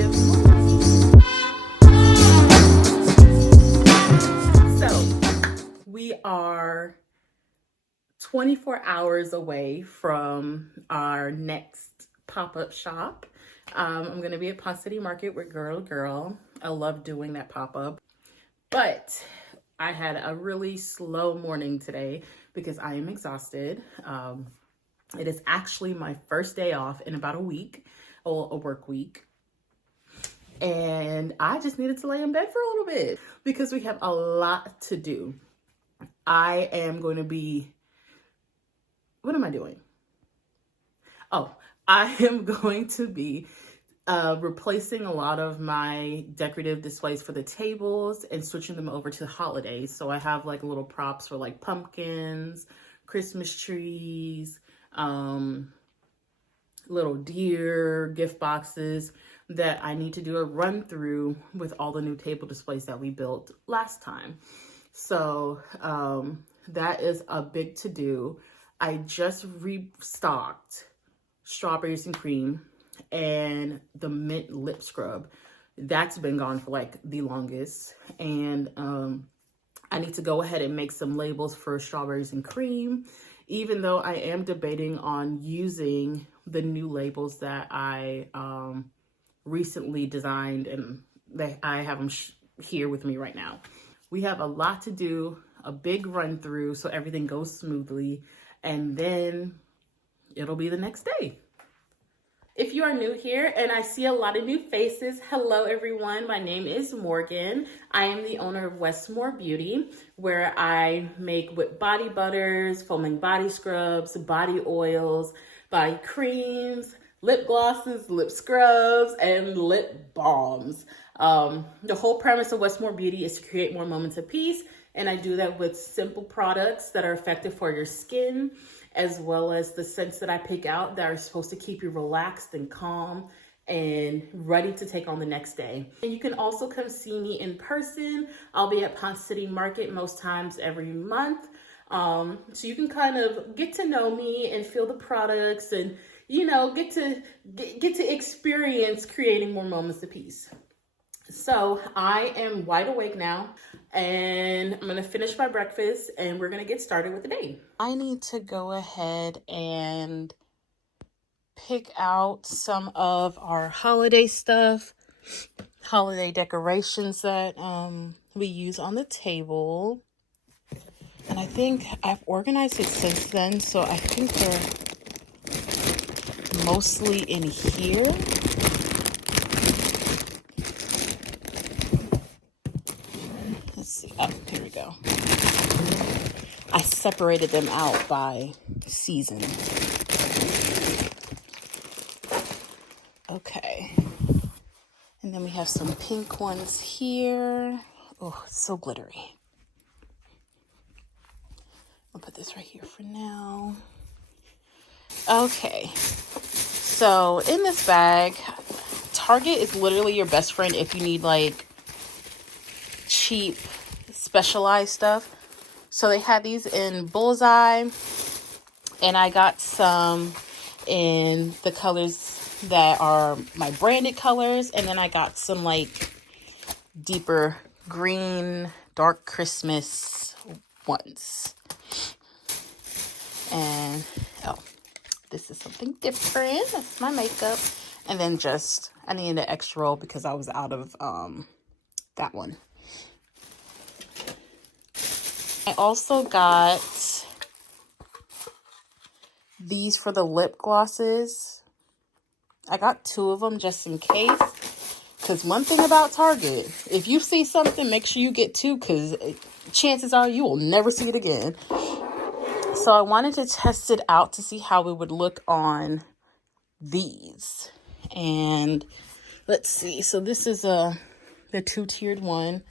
Good morning. So we are 24 hours away from our next pop-up shop. I'm going to be at Ponce City Market with Girl. I love doing that pop-up. But I had a really slow morning today because I am exhausted. It is actually my first day off in about a week, or a work week. And I just needed to lay in bed for a little bit because we have a lot to do. I am going to be, what am I doing? Oh, I am going to be replacing a lot of my decorative displays for the tables and switching them over to holidays. So I have like little props for like pumpkins, Christmas trees, little deer, gift boxes that I need to do a run through with all the new table displays that we built last time. So that is a big to do. I just restocked strawberries and cream and the mint lip scrub. That's been gone for like the longest. And I need to go ahead and make some labels for strawberries and cream, even though I am debating on using the new labels that I recently designed, and I have them here with me right now. We have a lot to do, a big run through so everything goes smoothly, and then it'll be the next day. If you are new here and I see a lot of new faces, hello everyone. My name is Morgan. I am the owner of Westmore Beauty, where I make whipped body butters, foaming body scrubs, body oils, body creams, lip glosses, lip scrubs, and lip balms. The whole premise of Westmore Beauty is to create more moments of peace, and I do that with simple products that are effective for your skin, as well as the scents that I pick out that are supposed to keep you relaxed and calm and ready to take on the next day. And you can also come see me in person. I'll be at Ponce City Market most times every month. So you can kind of get to know me and feel the products and, you know, get to experience creating more moments of peace. So I am wide awake now, and I'm gonna finish my breakfast and we're gonna get started with the day. I need to go ahead and pick out some of our holiday stuff, holiday decorations that we use on the table. And I think I've organized it since then, so I think they're mostly in here. Oh, here we go. I separated them out by season. Okay. And then we have some pink ones here. Oh, it's so glittery. I'll put this right here for now. Okay. So in this bag, Target is literally your best friend if you need like cheap specialized stuff. So they had these in Bullseye, and I got some in the colors that are my branded colors, and then I got some like deeper green, dark Christmas ones. And oh, this is something different. That's my makeup. And then just I needed an extra roll because I was out of that one. I also got these for the lip glosses. I got 2 of them just in case. Because one thing about Target, if you see something, make sure you get 2, because chances are you will never see it again. So I wanted to test it out to see how it would look on these. And let's see. So this is the 2-tiered one.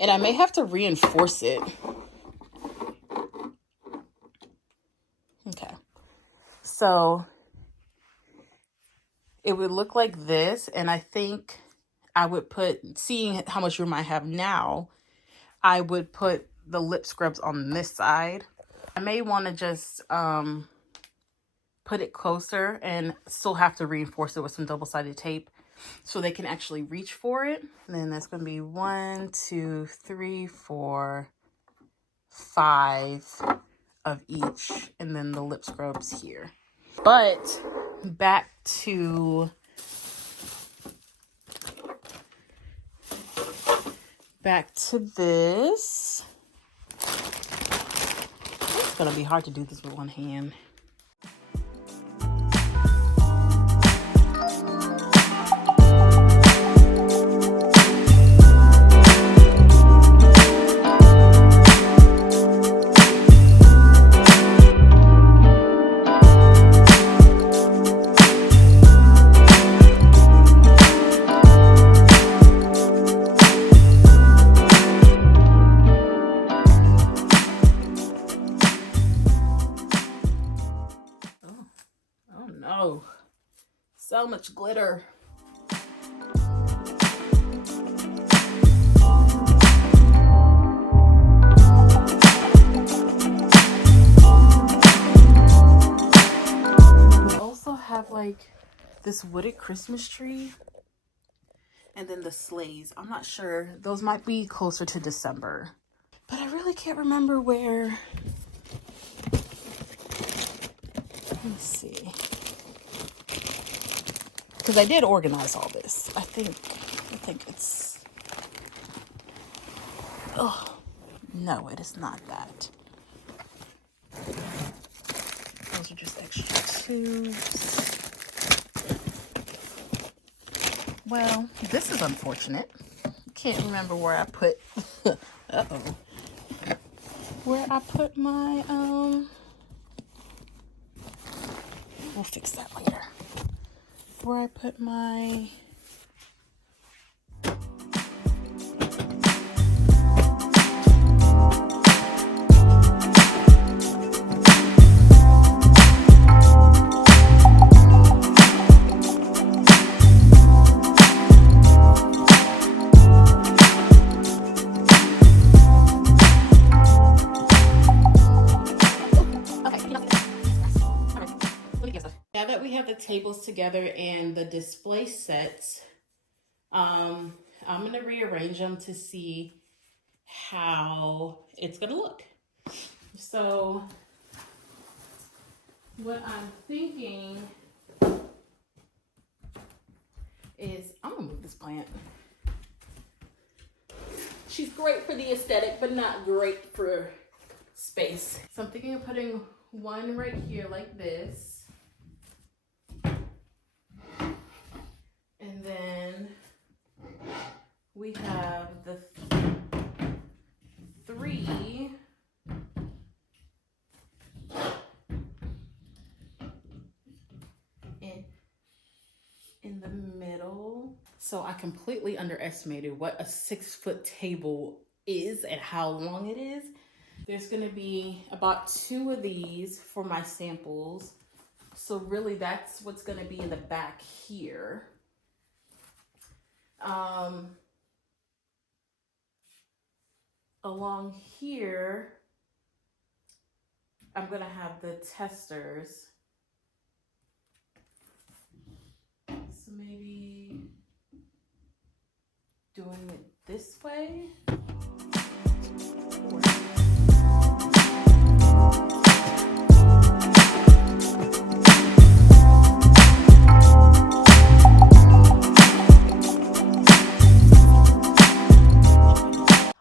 And I may have to reinforce it. Okay. So it would look like this. And I think I would put, seeing how much room I have now, I would put the lip scrubs on this side. I may want to just put it closer and still have to reinforce it with some double-sided tape so they can actually reach for it. And then that's going to be 1, 2, 3, 4, 5 of each, and then the lip scrubs here. But back to this. It's gonna be hard to do this with one hand. Oh no, so much glitter. We also have like this wooded Christmas tree and then the sleighs. I'm not sure. Those might be closer to December. But I really can't remember where. Let me see. Because I did organize all this. I think it's. Oh, no, it is not that. Those are just extra tubes. Well, this is unfortunate. Can't remember where I put. Uh-oh. Where I put my we'll fix that later. Where I put my now that we have the tables together and the display sets, I'm going to rearrange them to see how it's going to look. So what I'm thinking is I'm going to move this plant. She's great for the aesthetic, but not great for space. So I'm thinking of putting one right here like this. And then we have the 3 in the middle. So I completely underestimated what a 6-foot table is and how long it is. There's gonna be about 2 of these for my samples. So really that's what's gonna be in the back here. Along here, I'm gonna have the testers. So maybe doing it this way.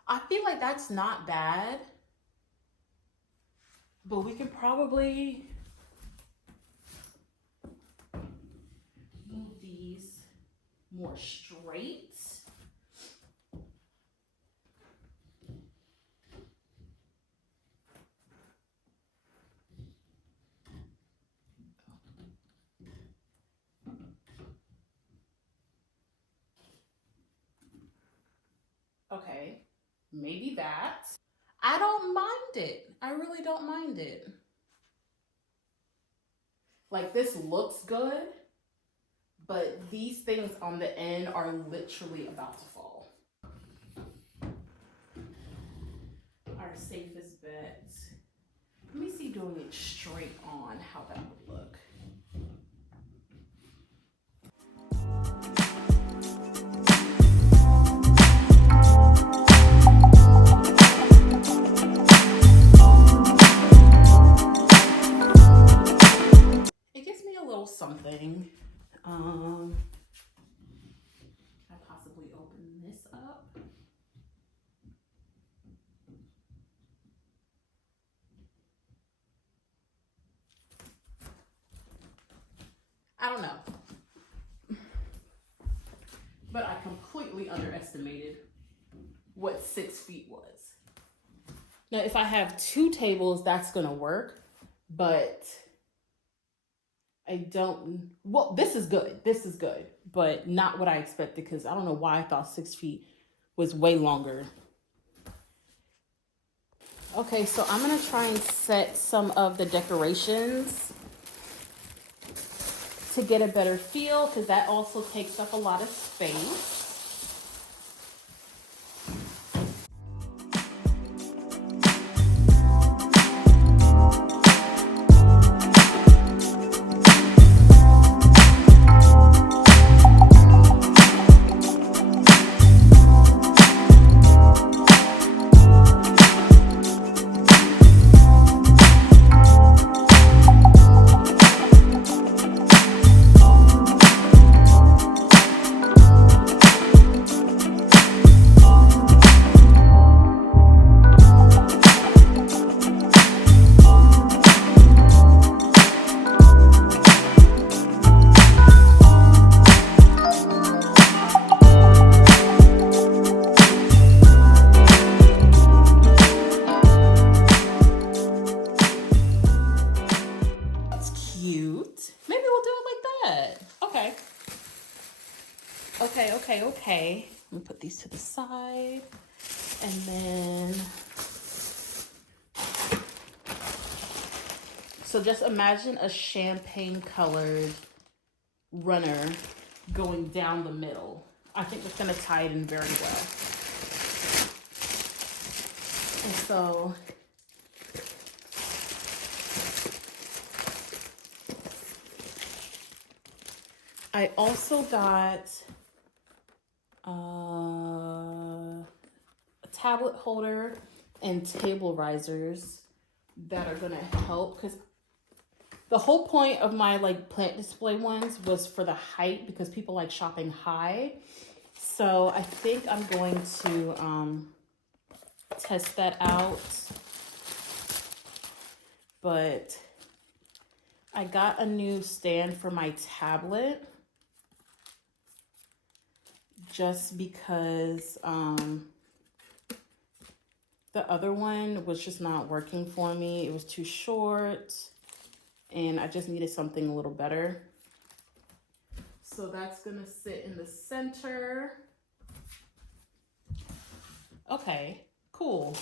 I feel like that's not bad, but we could probably move these more straight. Okay, maybe that. I don't mind it. I really don't mind it. Like, this looks good, but these things on the end are literally about to fall. Our safest bet. Let me see doing it straight on how that would look. I possibly open this up. I don't know. But I completely underestimated what 6 feet was. Now, if I have 2 tables, that's gonna work, but I don't, well, this is good, but not what I expected, because I don't know why I thought 6 feet was way longer. Okay, so I'm gonna try and set some of the decorations to get a better feel, because that also takes up a lot of space. Maybe we'll do it like that. Okay. Okay. Let me put these to the side. And then, so just imagine a champagne colored runner going down the middle. I think it's gonna tie it in very well. And so, I also got a tablet holder and table risers that are gonna help, because the whole point of my like plant display ones was for the height, because people like shopping high. So I think I'm going to test that out. But I got a new stand for my tablet just because the other one was just not working for me. It was too short and I just needed something a little better. So that's gonna sit in the center. Okay, cool.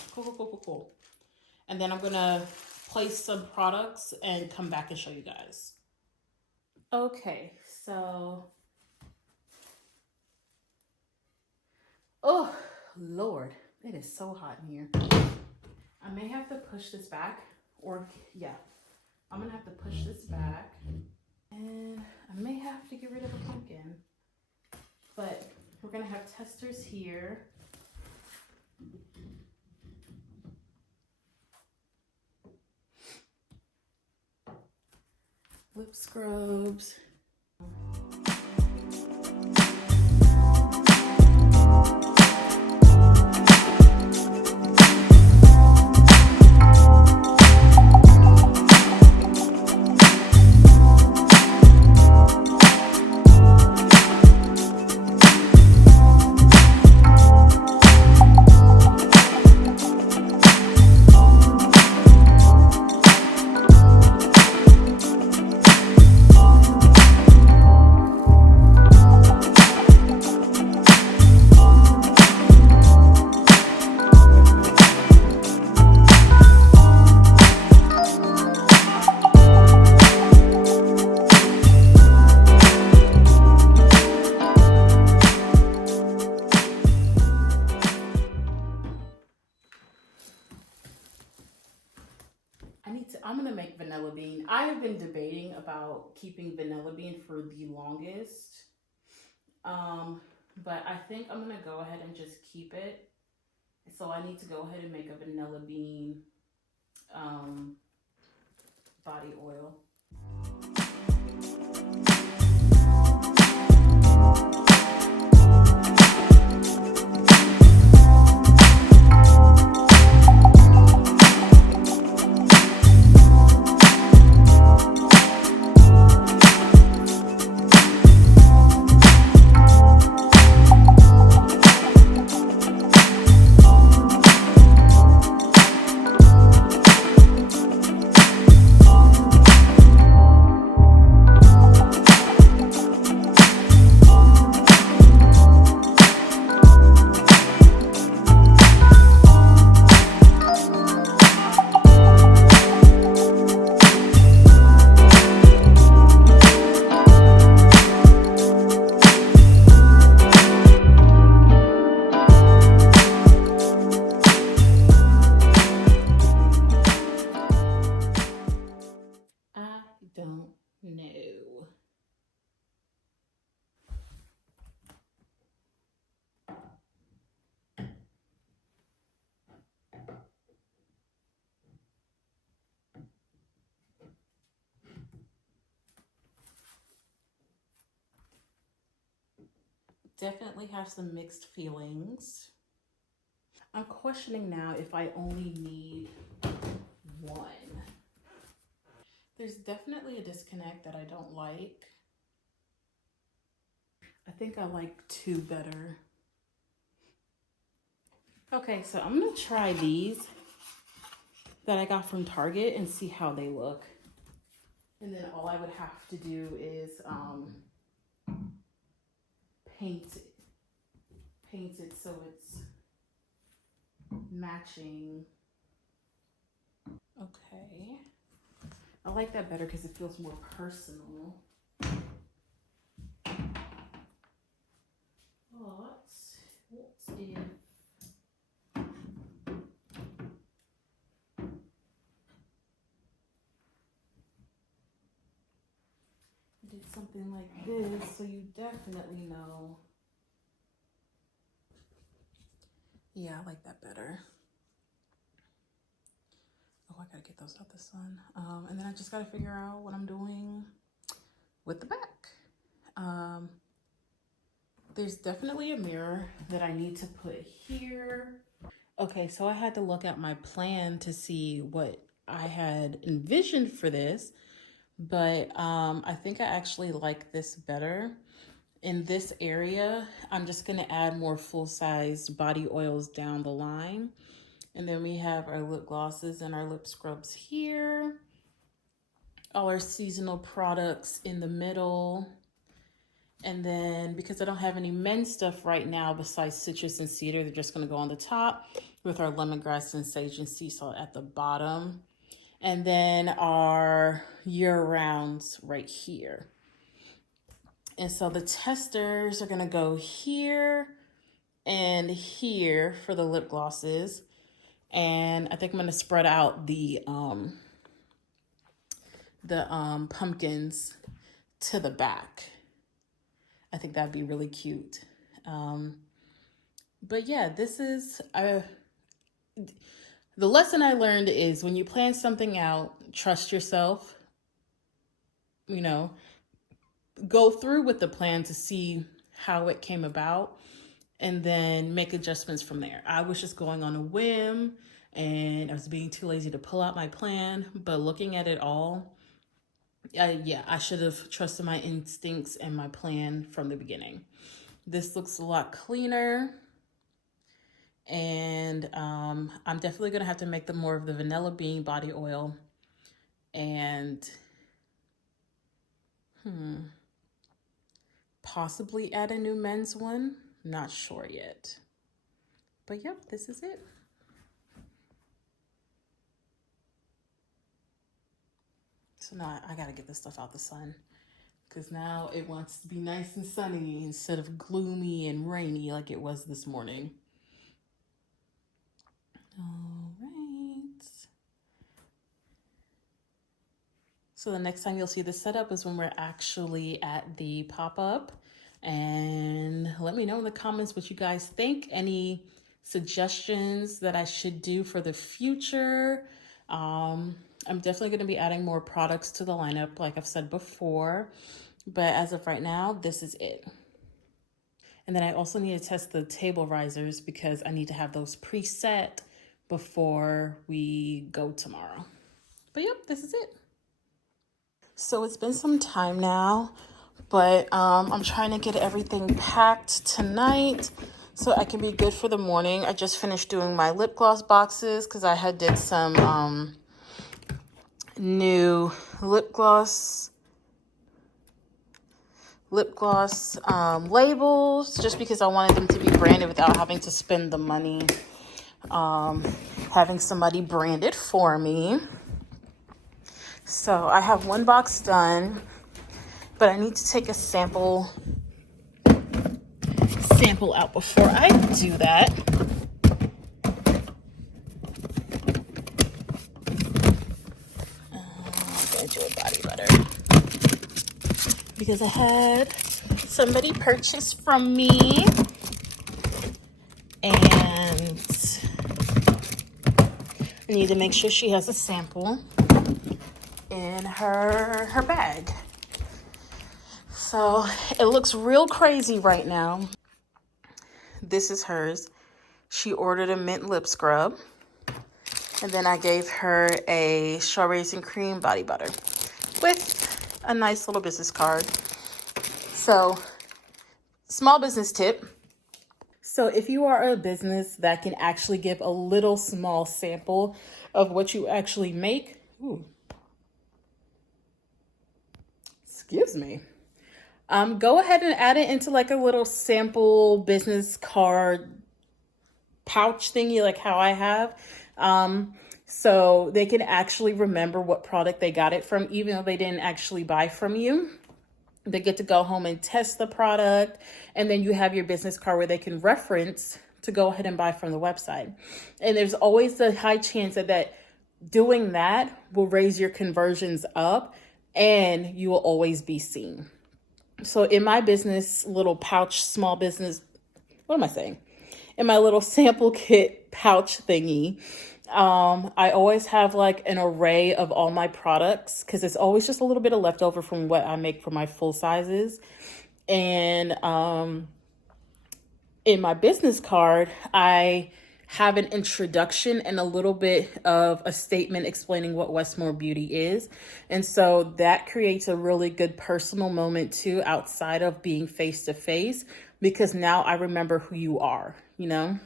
And then I'm gonna place some products and come back and show you guys. Okay, so, oh Lord, it is so hot in here. I may have to push this back, or yeah, I'm gonna have to push this back, and I may have to get rid of the pumpkin, but we're gonna have testers here. Lip scrubs. I'm gonna make vanilla bean. I have been debating about keeping vanilla bean for the longest. But I think I'm gonna go ahead and just keep it. So I need to go ahead and make a vanilla bean body oil. Definitely have some mixed feelings. I'm questioning now if I only need one. There's definitely a disconnect that I don't like. I think I like two better. Okay, so I'm gonna try these that I got from Target and see how they look. And then all I would have to do is paint it. Paint it so it's matching. Okay. I like that better because it feels more personal. But what if I did something like this so you definitely know? Yeah, I like that better. Oh, I gotta get those out the sun. And then I just gotta figure out what I'm doing with the back. There's definitely a mirror that I need to put here. Okay, so I had to look at my plan to see what I had envisioned for this, but I think I actually like this better. In this area, I'm just gonna add more full-sized body oils down the line. And then we have our lip glosses and our lip scrubs here. All our seasonal products in the middle. And then because I don't have any men's stuff right now besides citrus and cedar, they're just gonna go on the top with our lemongrass and sage and sea salt at the bottom. And then our year-rounds right here. And so the testers are gonna go here and here for the lip glosses. And I think I'm gonna spread out the pumpkins to the back. I think that'd be really cute. But yeah, this is the lesson I learned is when you plan something out, trust yourself. You know, go through with the plan to see how it came about and then make adjustments from there. I was just going on a whim and I was being too lazy to pull out my plan, but looking at it all, yeah, I should have trusted my instincts and my plan from the beginning. This looks a lot cleaner. And I'm definitely going to have to make more of the vanilla bean body oil and possibly add a new men's one. Not sure yet. But yep, this is it. So now I got to get this stuff out the sun because now it wants to be nice and sunny instead of gloomy and rainy like it was this morning. All right. So the next time you'll see this setup is when we're actually at the pop-up. And let me know in the comments what you guys think. Any suggestions that I should do for the future. I'm definitely going to be adding more products to the lineup, like I've said before. But as of right now, this is it. And then I also need to test the table risers because I need to have those preset before we go tomorrow. But yep, this is it. So it's been some time now, but I'm trying to get everything packed tonight so I can be good for the morning. I just finished doing my lip gloss boxes because I had did some new lip gloss labels just because I wanted them to be branded without having to spend the money having somebody brand it for me. So I have one box done, but I need to take a sample out before I do that. I'm gonna do a body butter because I had somebody purchase from me and I need to make sure she has a sample in her bag. So it looks real crazy right now. this is hers. She ordered a mint lip scrub. And then I gave her a strawberries and cream body butter with a nice little business card. So, small business tip. So if you are a business that can actually give a little small sample of what you actually make, excuse me, go ahead and add it into like a little sample business card pouch thingy, like how I have. So they can actually remember what product they got it from, even though they didn't actually buy from you. They get to go home and test the product, and then you have your business card where they can reference to go ahead and buy from the website. And there's always the high chance that doing that will raise your conversions up, and you will always be seen. So in my business little pouch, small business, what am I saying? In my little sample kit pouch thingy, I always have like an array of all my products because it's always just a little bit of leftover from what I make for my full sizes. And in my business card, I have an introduction and a little bit of a statement explaining what Westmore Beauty is. And so that creates a really good personal moment too, outside of being face to face, because now I remember who you are, you know?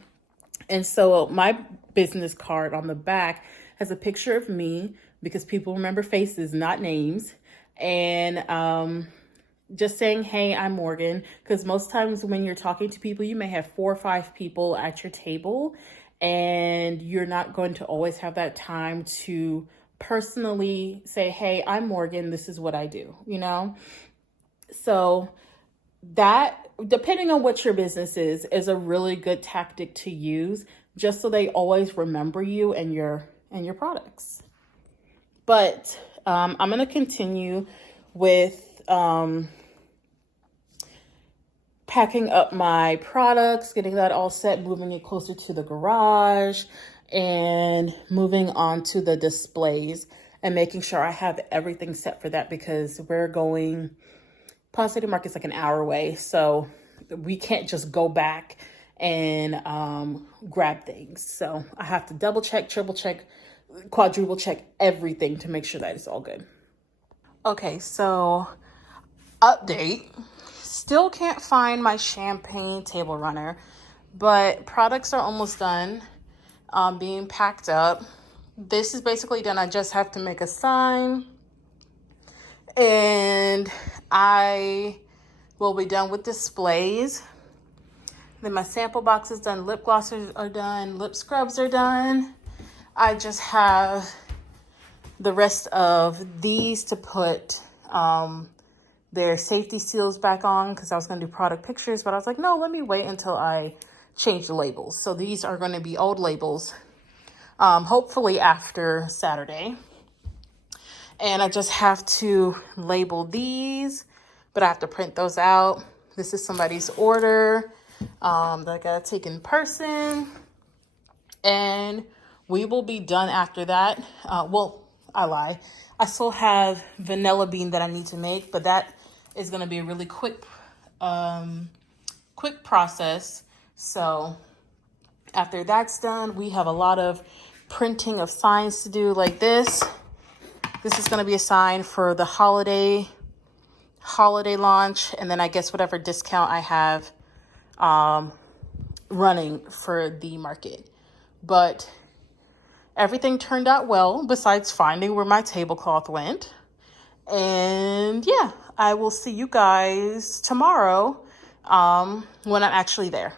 And so my business card on the back has a picture of me because people remember faces, not names. And just saying, hey, I'm Morgan. Because most times when you're talking to people, you may have 4 or 5 people at your table, and you're not going to always have that time to personally say, hey, I'm Morgan, this is what I do, you know? So that, depending on what your business is a really good tactic to use, just so they always remember you and your products. But I'm going to continue with packing up my products, getting that all set, moving it closer to the garage, and moving on to the displays and making sure I have everything set for that, because we're going, Ponce City Market's like an hour away, so we can't just go back and grab things. So I have to double check, triple check, quadruple check everything to make sure that it's all good. Okay, so update. Still can't find my champagne table runner, but products are almost done being packed up. This is basically done. I just have to make a sign, and I will be done with displays. Then my sample box is done, lip glosses are done, lip scrubs are done. I just have the rest of these to put their safety seals back on, because I was going to do product pictures, but I was like, no, let me wait until I change the labels. So these are going to be old labels, hopefully after Saturday. And I just have to label these, but I have to print those out. This is somebody's order that I got to take in person. And we will be done after that. Well, I lie. I still have vanilla bean that I need to make, but that is going to be a really quick process. So after that's done, we have a lot of printing of signs to do, like this. This is going to be a sign for the holiday launch, and then I guess whatever discount I have running for the market. But everything turned out well, besides finding where my tablecloth went. And yeah, I will see you guys tomorrow when I'm actually there.